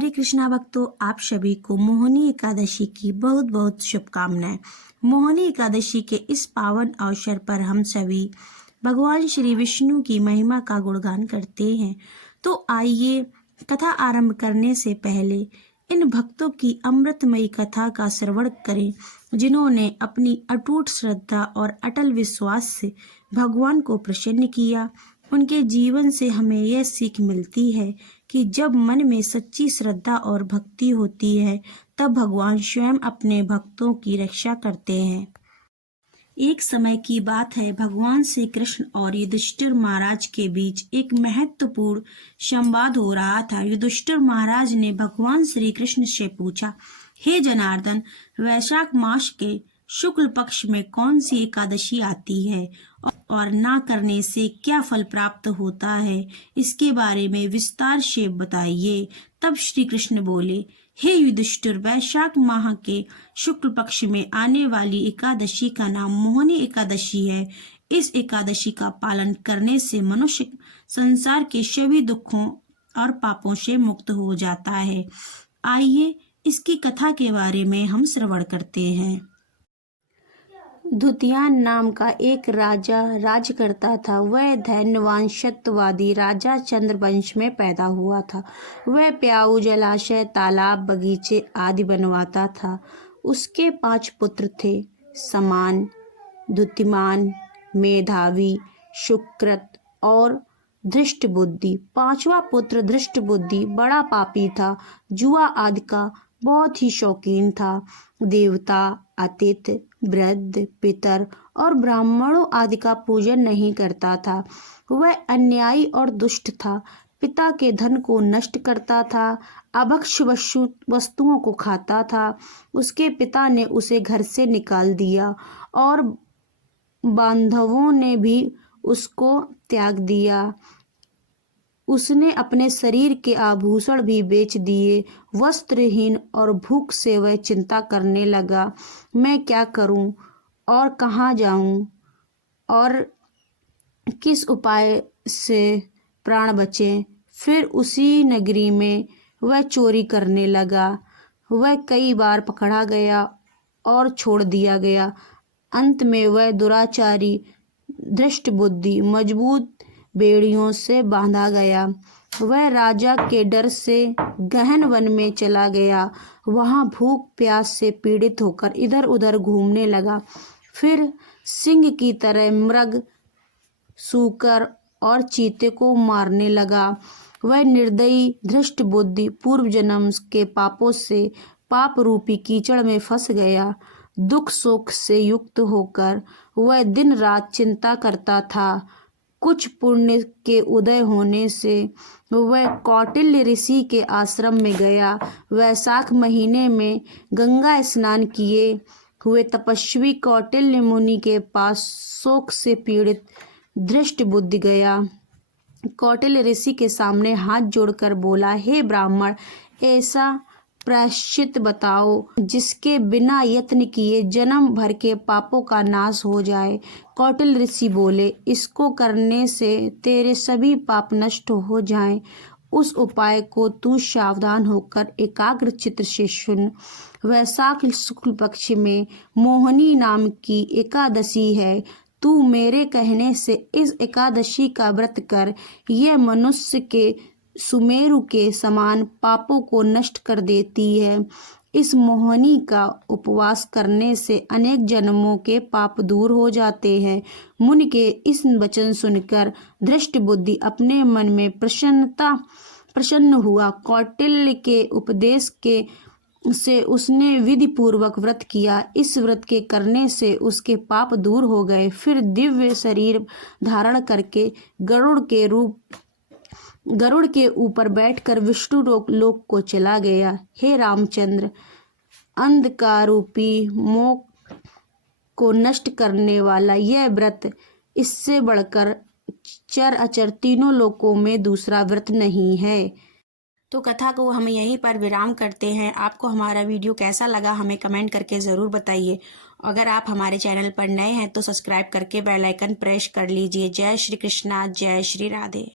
हरे कृष्णा भक्तों, आप सभी को मोहिनी एकादशी की बहुत बहुत शुभकामनाएं। मोहिनी एकादशी के इस पावन अवसर पर हम सभी भगवान श्री विष्णु की महिमा का गुणगान करते हैं। तो आइए कथा आरंभ करने से पहले इन भक्तों की अमृतमयी कथा का श्रवण करें, जिन्होंने अपनी अटूट श्रद्धा और अटल विश्वास से भगवान को प्रसन्न किया। उनके जीवन से हमें यह सीख मिलती है कि जब मन में सच्ची श्रद्धा और भक्ति होती है, तब भगवान स्वयं अपने भक्तों की रक्षा करते हैं। एक समय की बात है, भगवान श्री कृष्ण और युधिष्ठिर महाराज के बीच एक महत्वपूर्ण संवाद हो रहा था। युधिष्ठिर महाराज ने भगवान श्री कृष्ण से पूछा, हे जनार्दन, वैशाख मास के शुक्ल पक्ष में कौन सी एकादशी आती है और ना करने से क्या फल प्राप्त होता है, इसके बारे में विस्तार से बताइए। तब श्री कृष्ण बोले, हे युधिष्ठिर, वैशाख माह के शुक्ल पक्ष में आने वाली एकादशी का नाम मोहिनी एकादशी है। इस एकादशी का पालन करने से मनुष्य संसार के सभी दुखों और पापों से मुक्त हो जाता है। आइए इसकी कथा के बारे में हम श्रवण करते हैं। धुतियान नाम का एक राजा राज करता था। वह धैर्यवान सत्यवादी राजा चंद्रवंश में पैदा हुआ था। वह प्याऊ, जलाशय, तालाब, बगीचे आदि बनवाता था। उसके 5 पुत्र थे, समान, द्युतिमान, मेधावी, सुकृत और धृष्टबुद्धि। 5वां पुत्र धृष्टबुद्धि बड़ा पापी था, जुआ आदि का बहुत ही शौकीन था। देवता, अतिथि, वृद्ध, पितर और ब्राह्मणों आदि का पूजन नहीं करता था। वह अन्यायी और दुष्ट था। पिता के धन को नष्ट करता था, अभक्ष्य वस्तुओं को खाता था। उसके पिता ने उसे घर से निकाल दिया और बांधवों ने भी उसको त्याग दिया। उसने अपने शरीर के आभूषण भी बेच दिए। वस्त्रहीन और भूख से वह चिंता करने लगा, मैं क्या करूं और कहाँ जाऊं और किस उपाय से प्राण बचे। फिर उसी नगरी में वह चोरी करने लगा। वह कई बार पकड़ा गया और छोड़ दिया गया। अंत में वह दुराचारी धृष्टबुद्धि मजबूत बेड़ियों से बांधा गया। वह राजा के डर से गहन वन में चला गया। वहां भूख प्यास से पीड़ित होकर इधर उधर घूमने लगा। फिर सिंह की तरह मृग, सूकर और चीते को मारने लगा। वह निर्दयी धृष्टबुद्धि पूर्व जन्म के पापों से पाप रूपी कीचड़ में फंस गया। दुख शोक से युक्त होकर वह दिन रात चिंता करता था। कुछ पुण्य के उदय होने से वह कौटिल्य ऋषि के आश्रम में गया। वैशाख महीने में गंगा स्नान किए हुए तपस्वी कौटिल्य मुनि के पास शोक से पीड़ित धृष्टबुद्धि गया। कौटिल्य ऋषि के सामने हाथ जोड़कर बोला, हे ब्राह्मण, ऐसा प्रायश्चित बताओ जिसके बिना यत्न किए जन्म भर के पापों का नाश हो जाए। कौटिल्य ऋषि बोले, इसको करने से तेरे सभी पाप नष्ट हो जाएं। उस उपाय को तू सावधान होकर एकाग्र चित्त से सुन। वैशाख शुक्ल पक्ष में मोहिनी नाम की एकादशी है। तू मेरे कहने से इस एकादशी का व्रत कर। यह मनुष्य के सुमेरु के समान पापों को नष्ट कर देती है। इस मोहिनी का उपवास करने से अनेक जन्मों के पाप दूर हो जाते हैं। मुनि के इस वचन सुनकर धृष्टबुद्धि अपने मन में प्रसन्न हुआ। कौटिल्य के उपदेश के से उसने विधि पूर्वक व्रत किया। इस व्रत के करने से उसके पाप दूर हो गए। फिर दिव्य शरीर धारण करके गरुड़ के ऊपर बैठकर विष्णु लोक को चला गया। हे रामचंद्र, अंधकारूपी मोह को नष्ट करने वाला यह व्रत, इससे बढ़कर चर अचर तीनों लोकों में दूसरा व्रत नहीं है। तो कथा को हम यहीं पर विराम करते हैं। आपको हमारा वीडियो कैसा लगा हमें कमेंट करके ज़रूर बताइए। अगर आप हमारे चैनल पर नए हैं तो सब्सक्राइब करके बेल आइकन प्रेस कर लीजिए। जय श्री कृष्णा, जय श्री राधे।